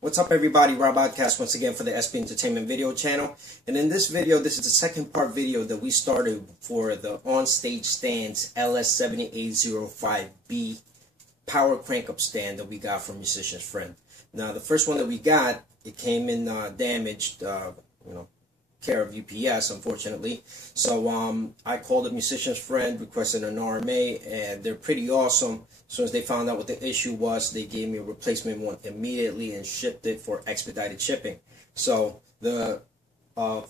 What's up, everybody? Rob Outcast once again for the SP Entertainment video channel. And in this video, this is the second part video that we started for the on-stage stands LS7805B power crank-up stand that we got from Musician's Friend. Now, the first one that we got, it came in damaged, care of UPS, unfortunately. So I called the Musician's Friend, requested an RMA, and they're pretty awesome. As soon as they found out what the issue was, they gave me a replacement one immediately and shipped it for expedited shipping. So the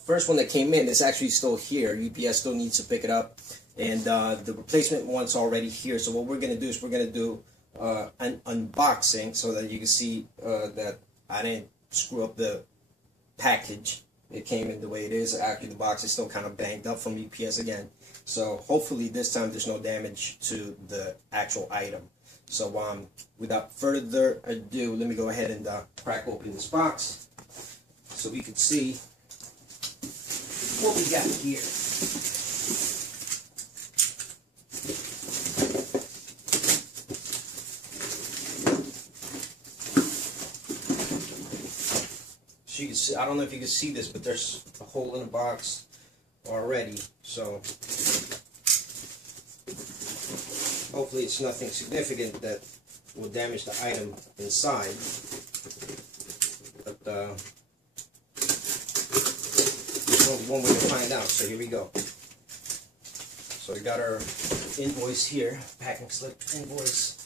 first one that came in is actually still here. UPS still needs to pick it up, and the replacement one's already here. So what we're going to do is we're going to do an unboxing so that you can see that I didn't screw up the package. It came in the way it is. Actually, the box is still kind of banged up from UPS again. So hopefully this time there's no damage to the actual item. So without further ado, let me go ahead and crack open this box so we can see what we got here. So you can see, I don't know if you can see this, but there's a hole in the box already. So hopefully it's nothing significant that will damage the item inside. But there's only one way to find out. So here we go. So we got our invoice here, packing slip invoice.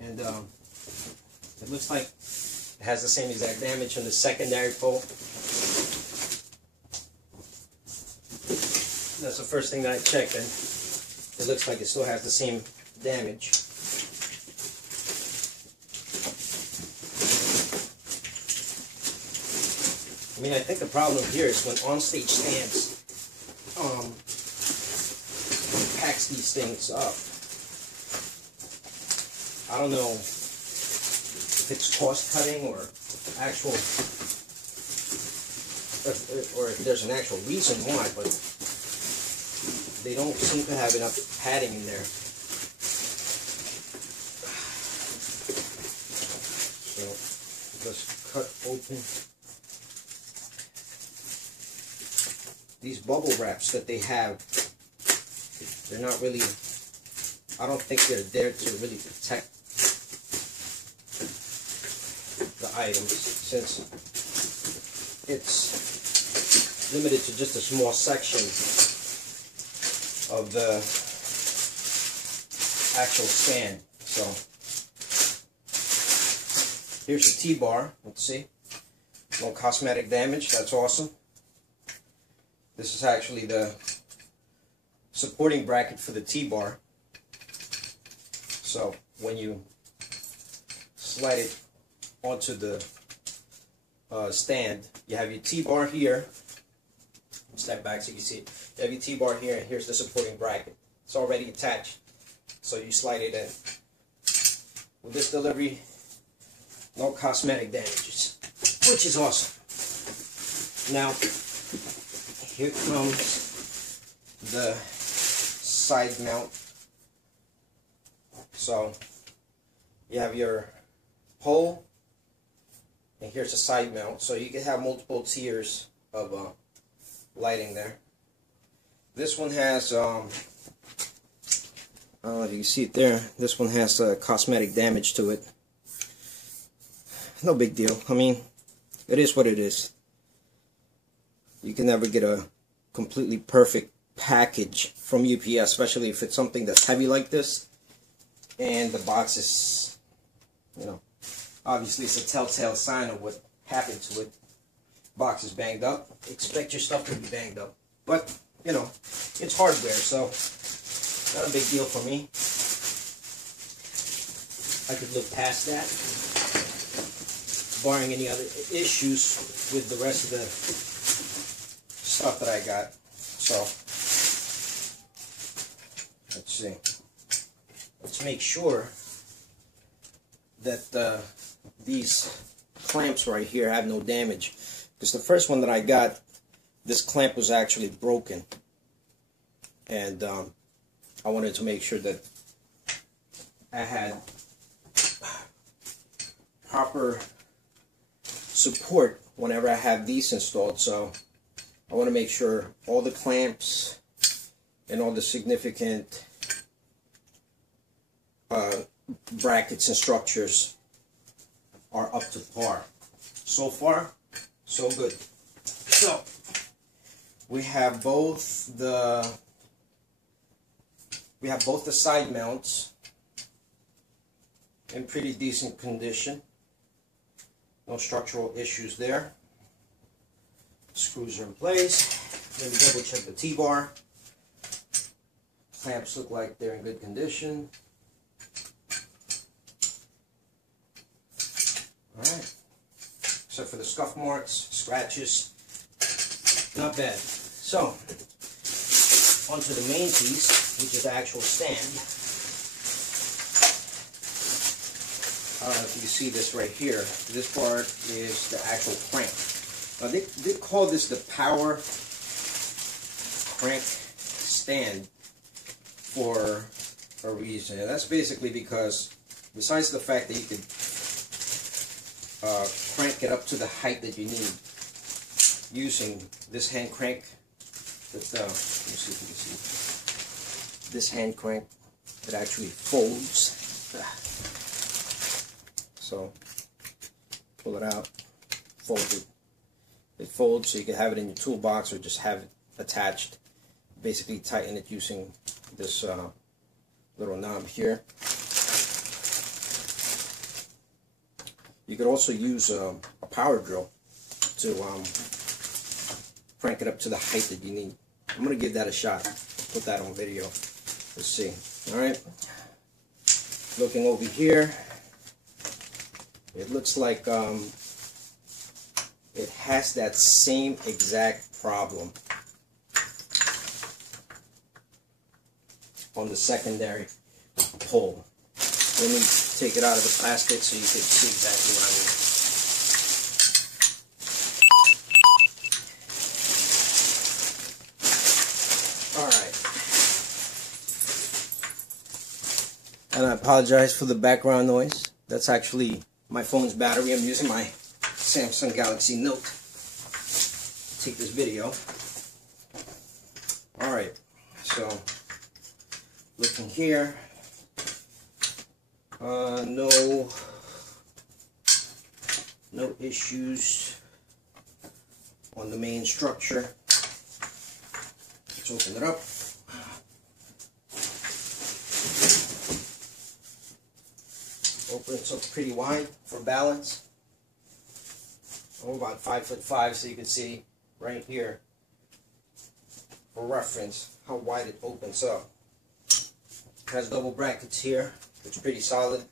And it looks like it has the same exact damage on the secondary pole. That's the first thing that I checked, and it looks like it still has the same damage. I mean, I think the problem here is when on-stage stands packs these things up. I don't know if it's cost cutting or actual, or if there's an actual reason why, but they don't seem to have enough padding in there. So let's cut open these bubble wraps that they have. They're not really, I don't think they're there to really protect the items, since it's limited to just a small section of the actual stand. So here's the T-bar. Let's see. No cosmetic damage. That's awesome. This is actually the supporting bracket for the T-bar. So when you slide it onto the stand, you have your T-bar here. Step back so you can see it. You have your T-bar here, and here's the supporting bracket. It's already attached, so you slide it in. With this delivery, no cosmetic damages, which is awesome. Now, here comes the side mount. So you have your pole, and here's the side mount. So you can have multiple tiers of lighting there. This one has, I don't know if you can see it there, this one has cosmetic damage to it. No big deal. I mean, it is what it is. You can never get a completely perfect package from UPS, especially if it's something that's heavy like this. And the box is, obviously it's a telltale sign of what happened to it. Box is banged up. Expect your stuff to be banged up. But, it's hardware, so not a big deal for me. I could look past that, barring any other issues with the rest of the stuff that I got. So, let's see. Let's make sure that these clamps right here have no damage. Because the first one that I got, this clamp was actually broken. And I wanted to make sure that I had proper support whenever I have these installed. So I want to make sure all the clamps and all the significant brackets and structures are up to par. So far, so good. So we have both the side mounts in pretty decent condition. No structural issues there. Screws are in place. Let me double check the T-bar. Clamps look like they're in good condition. Alright. Except for the scuff marks, scratches. Not bad. So, onto the main piece, which is the actual stand. I don't know if you see this right here. This part is the actual crank. They call this the power crank stand for a reason. And that's basically because, besides the fact that you could crank it up to the height that you need using this hand crank, let me see if you can see. This hand crank, it actually folds. So, pull it out, fold it. It folds so you can have it in your toolbox or just have it attached. Basically tighten it using this little knob here. You could also use a power drill to crank it up to the height that you need. I'm going to give that a shot. Put that on video. Let's see. Alright. Looking over here. It looks like it has that same exact problem on the secondary pole. Let me take it out of the plastic so you can see exactly what I mean. Alright. And I apologize for the background noise. That's actually my phone's battery. I'm using my Samsung Galaxy Note to take this video. Alright, so looking here, no issues on the main structure. Let's open it up. Opens up pretty wide for balance. I'm about 5'5", so you can see right here, for reference, how wide it opens up. It has double brackets here. It's pretty solid.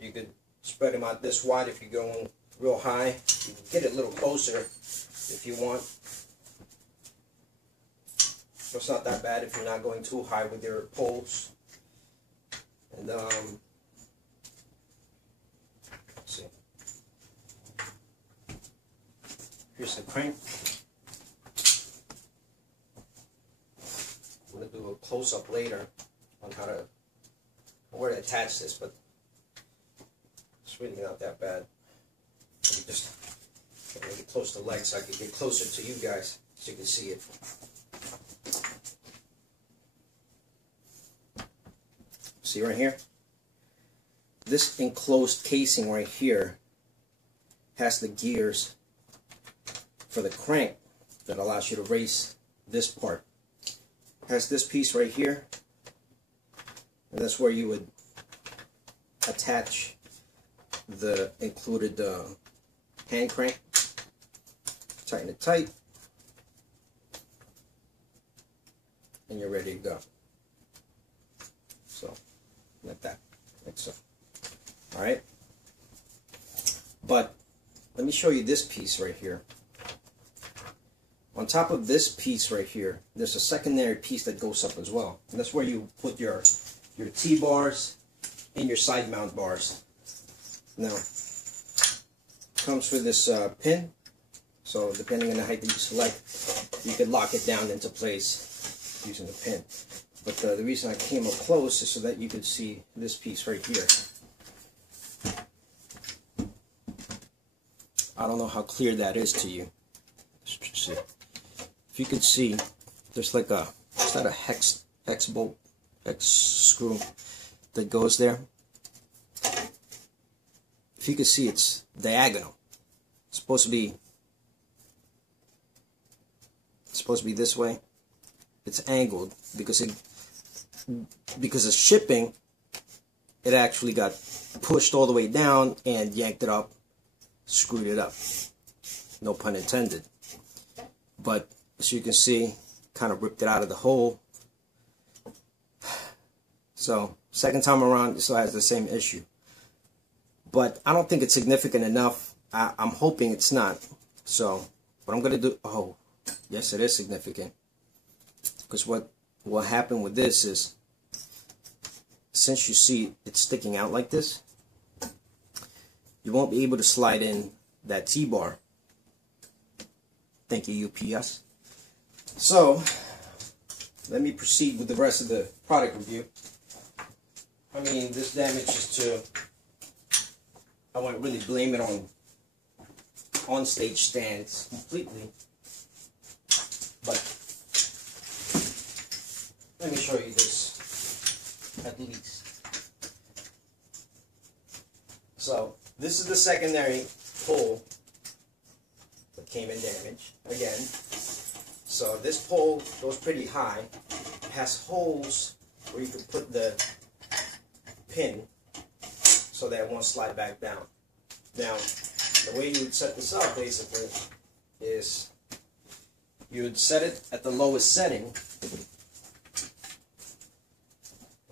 You could spread them out this wide if you're going real high. You can get it a little closer if you want. So it's not that bad if you're not going too high with your poles. And let's see. Here's the crank. I'm going to do a close-up later on where to attach this, but it's really not that bad. Let me just get close to the leg so I can get closer to you guys so you can see it. See right here? This enclosed casing right here has the gears for the crank that allows you to raise this part. It has this piece right here, and that's where you would attach the included hand crank. Tighten it tight, and you're ready to go. So, like that, like so. Alright? But, let me show you this piece right here. On top of this piece right here, there's a secondary piece that goes up as well. And that's where you put your T-bars and your side mount bars. Now, comes with this pin. So depending on the height that you select, you can lock it down into place using the pin. But the reason I came up close is so that you could see this piece right here. I don't know how clear that is to you. Let's see. If you could see, there's like a, is that a hex bolt, hex screw that goes there? If you could see, it's diagonal. It's supposed to be this way. It's angled because of shipping. It actually got pushed all the way down and yanked it up, screwed it up. No pun intended. But as you can see, kind of ripped it out of the hole. So second time around, it still has the same issue. But I don't think it's significant enough. I'm hoping it's not. So what I'm going to do, oh, yes, it is significant. Because what happened with this is, since you see it's sticking out like this, you won't be able to slide in that T-bar. Thank you, UPS. So let me proceed with the rest of the product review. I mean, this damage is to, I won't really blame it on stage stands completely, but let me show you this at least. So this is the secondary pole that came in damage again. So this pole goes pretty high. It has holes where you can put the pin so that it won't slide back down. Now, the way you would set this up basically is you would set it at the lowest setting.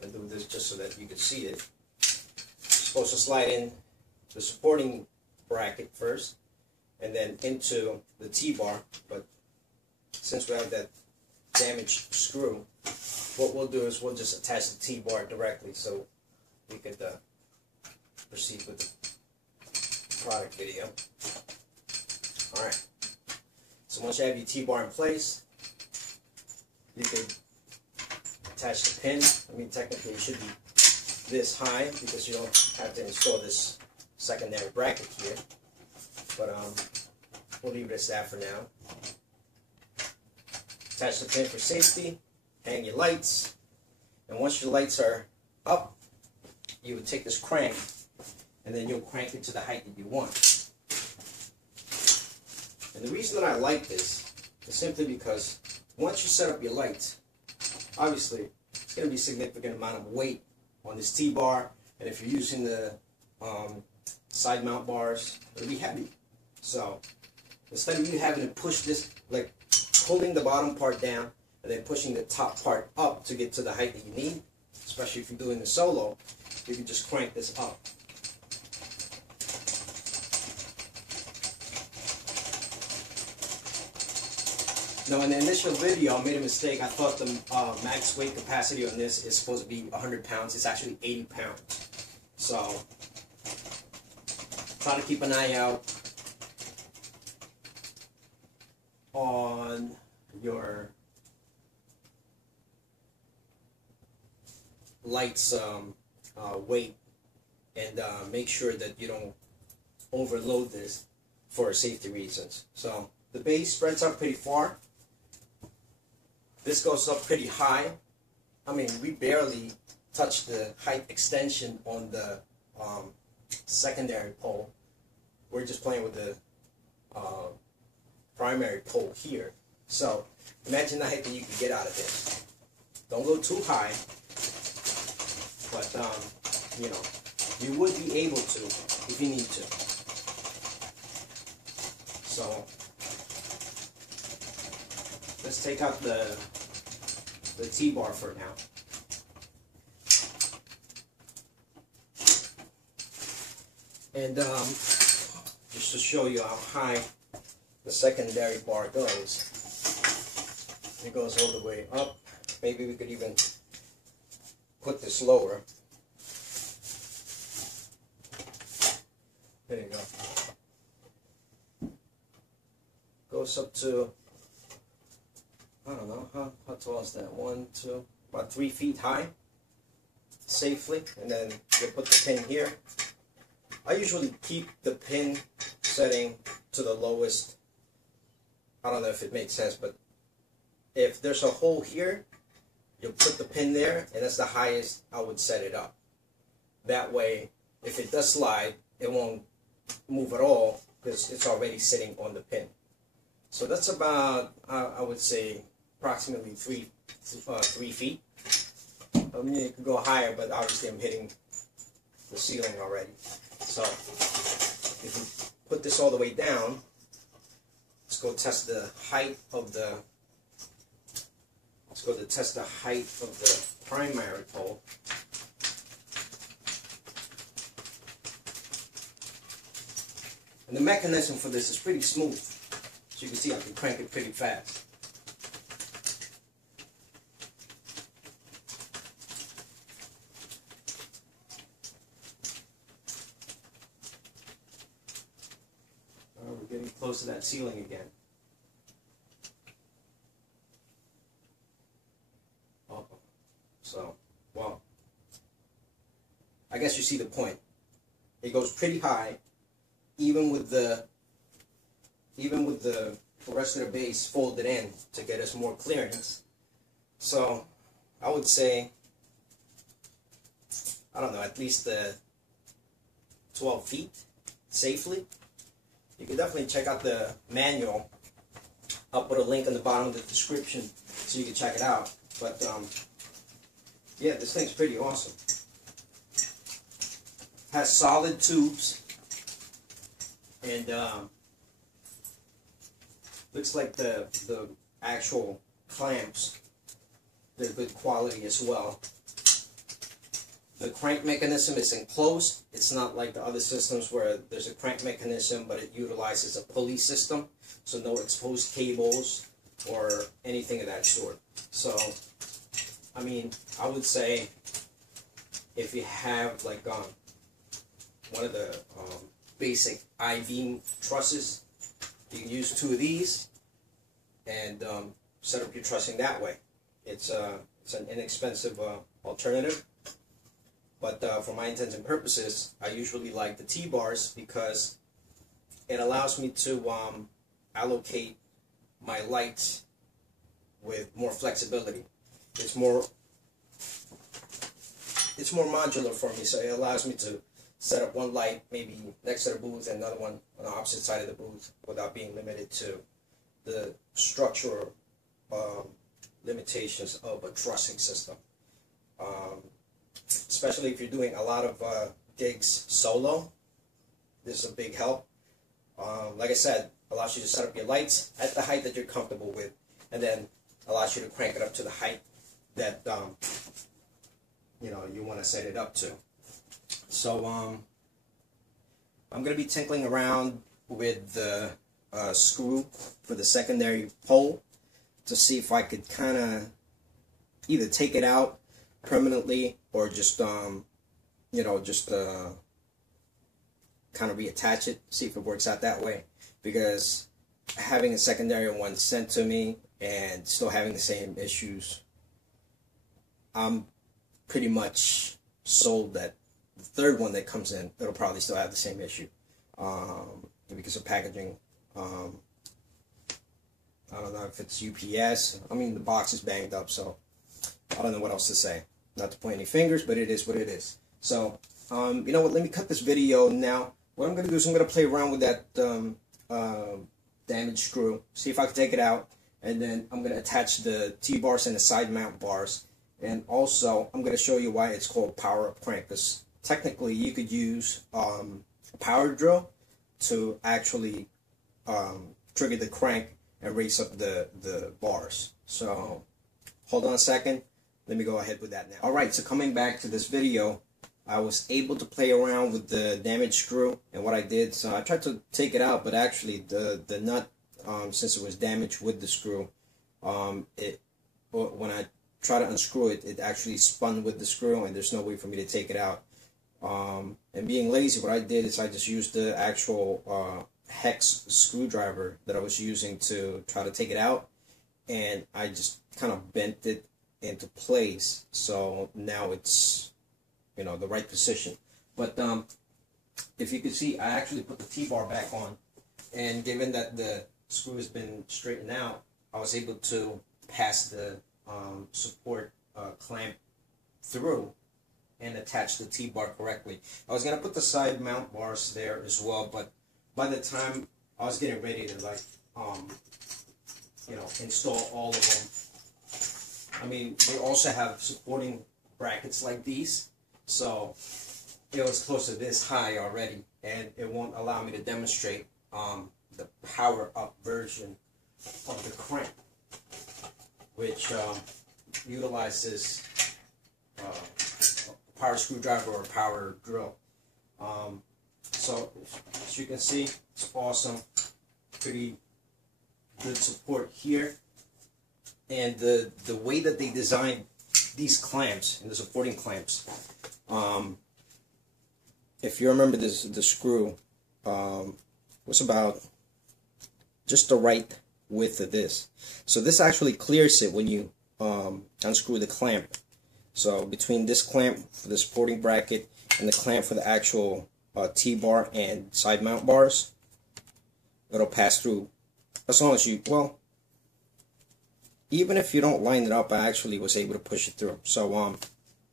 I'll do this just so that you can see it. You're supposed to slide in the supporting bracket first and then into the T-bar, but since we have that damaged screw, what we'll do is we'll just attach the T-bar directly so we could proceed with the product video. Alright, so once you have your T-bar in place, you can attach the pin. I mean, technically it should be this high because you don't have to install this secondary bracket here, but we'll leave it as that for now. Attach the pin for safety, hang your lights, and once your lights are up, you would take this crank and then you'll crank it to the height that you want. And the reason that I like this is simply because once you set up your lights, obviously it's going to be a significant amount of weight on this T-bar, and if you're using the side mount bars, it'll be heavy. So instead of you having to push this, like pulling the bottom part down and then pushing the top part up to get to the height that you need, especially if you're doing the solo, you can just crank this up. Now in the initial video I made a mistake. I thought the max weight capacity on this is supposed to be 100 pounds. It's actually 80 pounds. So try to keep an eye out on your lights weight and make sure that you don't overload this for safety reasons. So the base spreads out pretty far. This goes up pretty high. I mean, we barely touch the height extension on the secondary pole. We're just playing with the primary pole here. So imagine the height that you can get out of this. Don't go too high, but you know, you would be able to if you need to. So let's take out the T-bar for now. And just to show you how high the secondary bar goes, it goes all the way up. Maybe we could even put this lower. There you go. Goes up to, I don't know, how tall is that? 1, 2, about 3 feet high safely, and then you'll put the pin here. I usually keep the pin setting to the lowest. I don't know if it makes sense, but if there's a hole here, you'll put the pin there, and that's the highest I would set it up. That way, if it does slide, it won't move at all because it's already sitting on the pin. So that's about, I would say, approximately 3 feet. I mean, it could go higher, but obviously I'm hitting the ceiling already. So if we put this all the way down, let's go test the height of the. Let's go to test the height of the primary pole. And the mechanism for this is pretty smooth. So you can see I can crank it pretty fast. We're getting close to that ceiling again. So, well, I guess you see the point. It goes pretty high, even with the rest of the base folded in to get us more clearance. So, I would say, I don't know, at least 12 feet safely. You can definitely check out the manual. I'll put a link in the bottom of the description so you can check it out. But yeah, this thing's pretty awesome. Has solid tubes, and looks like the actual clamps, they're good quality as well. The crank mechanism is enclosed. It's not like the other systems where there's a crank mechanism, but it utilizes a pulley system, so no exposed cables or anything of that sort. So, I mean, I would say if you have like one of the basic I-beam trusses, you can use 2 of these and set up your trussing that way. It's an inexpensive alternative, but for my intents and purposes, I usually like the T-bars because it allows me to allocate my lights with more flexibility. It's more modular for me, so it allows me to set up one light maybe next to the booth and another one on the opposite side of the booth without being limited to the structural limitations of a trussing system. Especially if you're doing a lot of gigs solo, this is a big help. Like I said, allows you to set up your lights at the height that you're comfortable with, and then allows you to crank it up to the height that you know, you want to set it up to. So I'm going to be tinkling around with the screw for the secondary pole to see if I could kind of either take it out permanently or just you know, just kind of reattach it, see if it works out that way, because having a secondary one sent to me and still having the same issues, I'm pretty much sold that the third one that comes in, it'll probably still have the same issue because of packaging. I don't know if it's UPS. I mean, the box is banged up, so I don't know what else to say. Not to point any fingers, but it is what it is. So, you know what, let me cut this video now. What I'm going to do is I'm going to play around with that damaged screw, see if I can take it out, and then I'm going to attach the T-bars and the side mount bars. And also, I'm going to show you why it's called power up crank, because technically you could use a power drill to actually trigger the crank and raise up the bars. So, hold on a second. Let me go ahead with that now. Alright, so coming back to this video, I was able to play around with the damaged screw, and what I did, so I tried to take it out, but actually the nut, since it was damaged with the screw, when I try to unscrew it, it actually spun with the screw, and there's no way for me to take it out. And being lazy, what I did is I just used the actual hex screwdriver that I was using to try to take it out, and I just kind of bent it into place. So now it's, you know, the right position. But if you can see, I actually put the T-bar back on, and given that the screw has been straightened out, I was able to pass the support clamp through and attach the T-bar correctly. I was gonna put the side mount bars there as well, but by the time I was getting ready to, like, you know, install all of them, I mean, they also have supporting brackets like these, so it was close to this high already, and it won't allow me to demonstrate the power up version of the crank, which utilizes a power screwdriver or a power drill. So as you can see, it's awesome. Pretty good support here, and the way that they designed these clamps and the supporting clamps, if you remember this, the screw was about just the right width of this. So this actually clears it when you unscrew the clamp. So between this clamp for the supporting bracket and the clamp for the actual T-bar and side mount bars, it'll pass through. As long as you, well, even if you don't line it up, I actually was able to push it through. So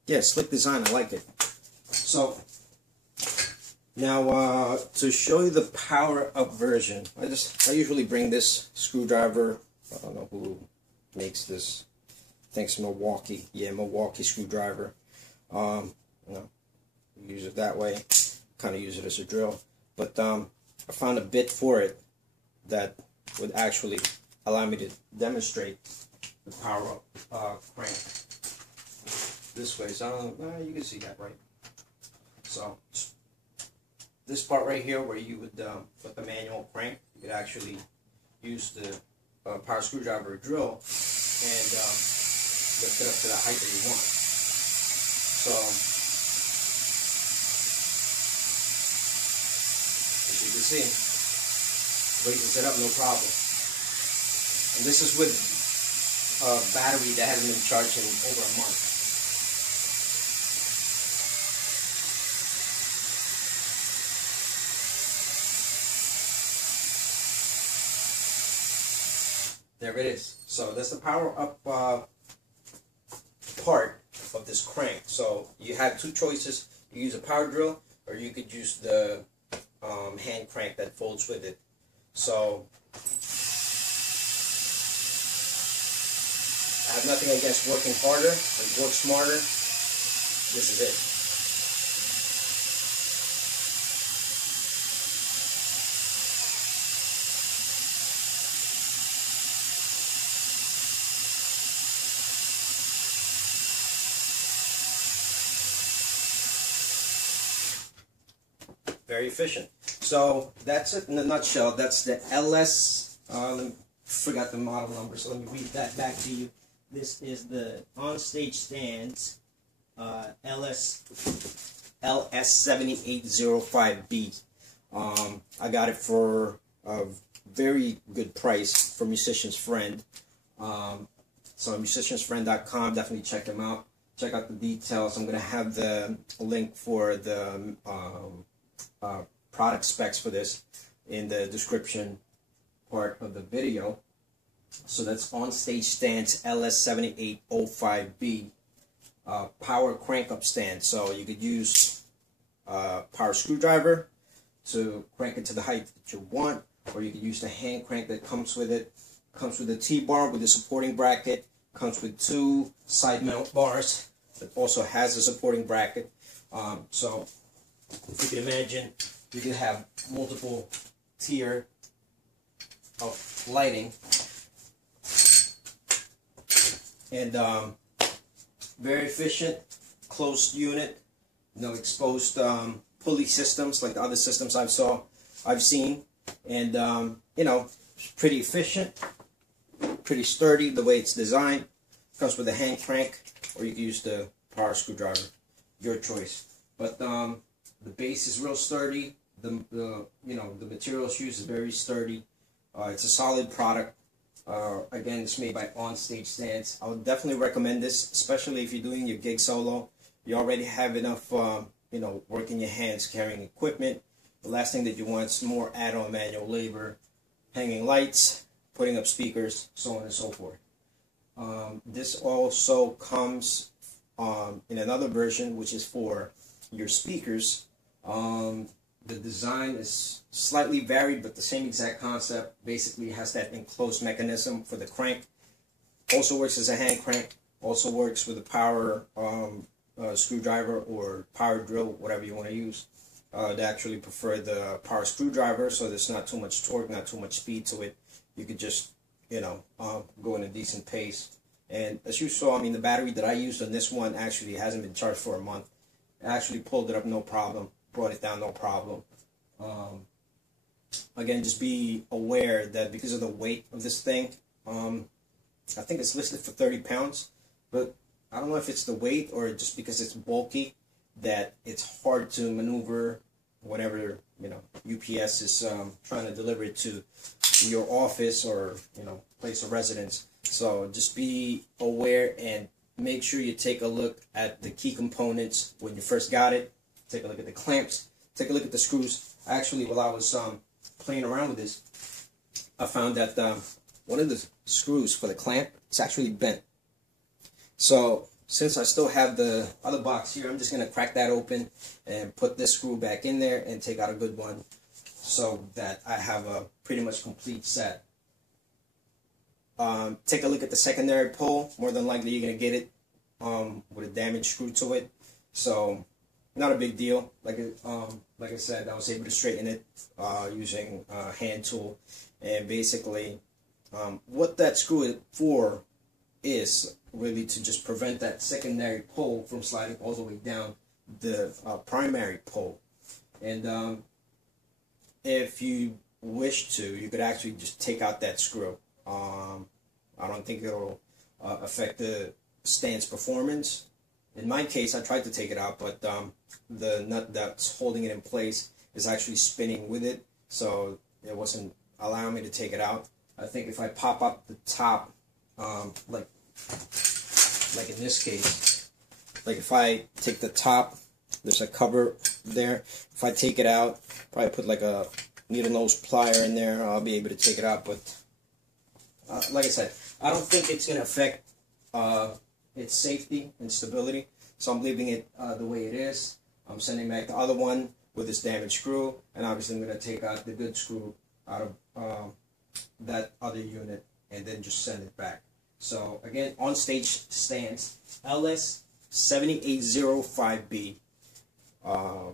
yeah, slick design, I like it. So now to show you the power up version, I usually bring this screwdriver. I don't know who makes this. I think it's Milwaukee. Yeah, Milwaukee screwdriver. You know, use it that way. Kind of use it as a drill. But I found a bit for it that would actually allow me to demonstrate the power up crank this way. So you can see that, right? So this part right here, where you would put the manual crank, you could actually use the power screwdriver or drill and lift it up to the height that you want. So as you can see, raises it up no problem. And this is with a battery that hasn't been charged in over a month. There it is. So that's the power up part of this crank. So you have two choices. You use a power drill, or you could use the hand crank that folds with it. So I have nothing against working harder, but work smarter. This is it. Very efficient. So that's it in a nutshell. That's the LS, forgot the model number, so let me read that back to you. This is the on-stage stands LS7805B. I got it for a very good price for Musician's Friend. So musiciansfriend.com, definitely check them out. Check out the details. I'm going to have the link for the product specs for this in the description part of the video. So that's on stage stands LS7805B power crank up stand. So you could use power screwdriver to crank it to the height that you want, or you could use the hand crank that comes with it. Comes with a T-bar with a supporting bracket. Comes with two side mount bars that also has a supporting bracket. So if you can imagine, you can have multiple tier of lighting, and very efficient, closed unit, no exposed pulley systems like the other systems I've seen, and you know, pretty efficient, pretty sturdy the way it's designed. Comes with a hand crank, or you can use the power screwdriver, your choice. But the base is real sturdy. The you know, the materials used is very sturdy. It's a solid product. Again, it's made by On Stage Stands. I would definitely recommend this, especially if you're doing your gig solo. You already have enough, you know, work in your hands carrying equipment. The last thing that you want is more add-on manual labor, hanging lights, putting up speakers, so on and so forth. This also comes in another version, which is for your speakers. The design is slightly varied, but the same exact concept. Basically, has that enclosed mechanism for the crank. Also works as a hand crank. Also works with a power screwdriver or power drill, whatever you want to use. They actually prefer the power screwdriver, so there's not too much torque, not too much speed to it. You could just, you know, go in a decent pace. And as you saw, I mean, the battery that I used on this one actually hasn't been charged for a month. I actually pulled it up no problem, brought it down no problem. Again, just be aware that because of the weight of this thing, I think it's listed for 30 pounds, but I don't know if it's the weight or just because it's bulky that it's hard to maneuver whenever, you know, UPS is trying to deliver it to your office or, you know, place of residence. So just be aware and make sure you take a look at the key components when you first got it. Take a look at the clamps. Take a look at the screws. Actually, while I was playing around with this, I found that one of the screws for the clamp is actually bent. So since I still have the other box here, I'm just going to crack that open and put this screw back in there and take out a good one so that I have a pretty much complete set. Take a look at the secondary pole. More than likely you're going to get it with a damaged screw to it. So not a big deal. Like I said, I was able to straighten it using a hand tool. And basically what that screw is for is really to just prevent that secondary pole from sliding all the way down the primary pole. And if you wish to, you could actually just take out that screw. I don't think it'll affect the stand's performance. In my case, I tried to take it out, but the nut that's holding it in place is actually spinning with it, so it wasn't allowing me to take it out. I think if I pop up the top, like in this case, like if I take the top, there's a cover there. If I take it out, probably put like a needle nose plier in there, I'll be able to take it out. But like I said, I don't think it's going to affect its safety and stability, so I'm leaving it the way it is. I'm sending back the other one with this damaged screw, and obviously I'm going to take out the good screw out of that other unit and then just send it back. So again, On Stage Stands, LS7805B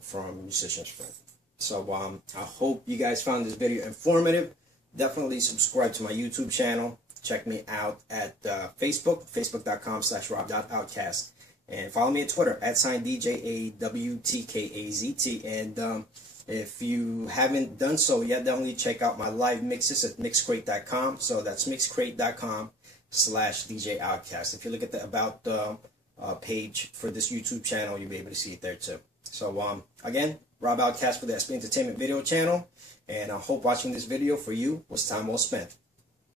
from Musician's Friend. So I hope you guys found this video informative. Definitely subscribe to my YouTube channel. Check me out at Facebook, facebook.com/rob.outcast. And follow me at Twitter, @DJAWTKAZT. And if you haven't done so yet, definitely check out my live mixes at mixcrate.com. So that's mixcrate.com/DJ Outcast. If you look at the About page for this YouTube channel, you'll be able to see it there too. So again, Rob Outcast for the SP Entertainment video channel. And I hope watching this video for you was time well spent.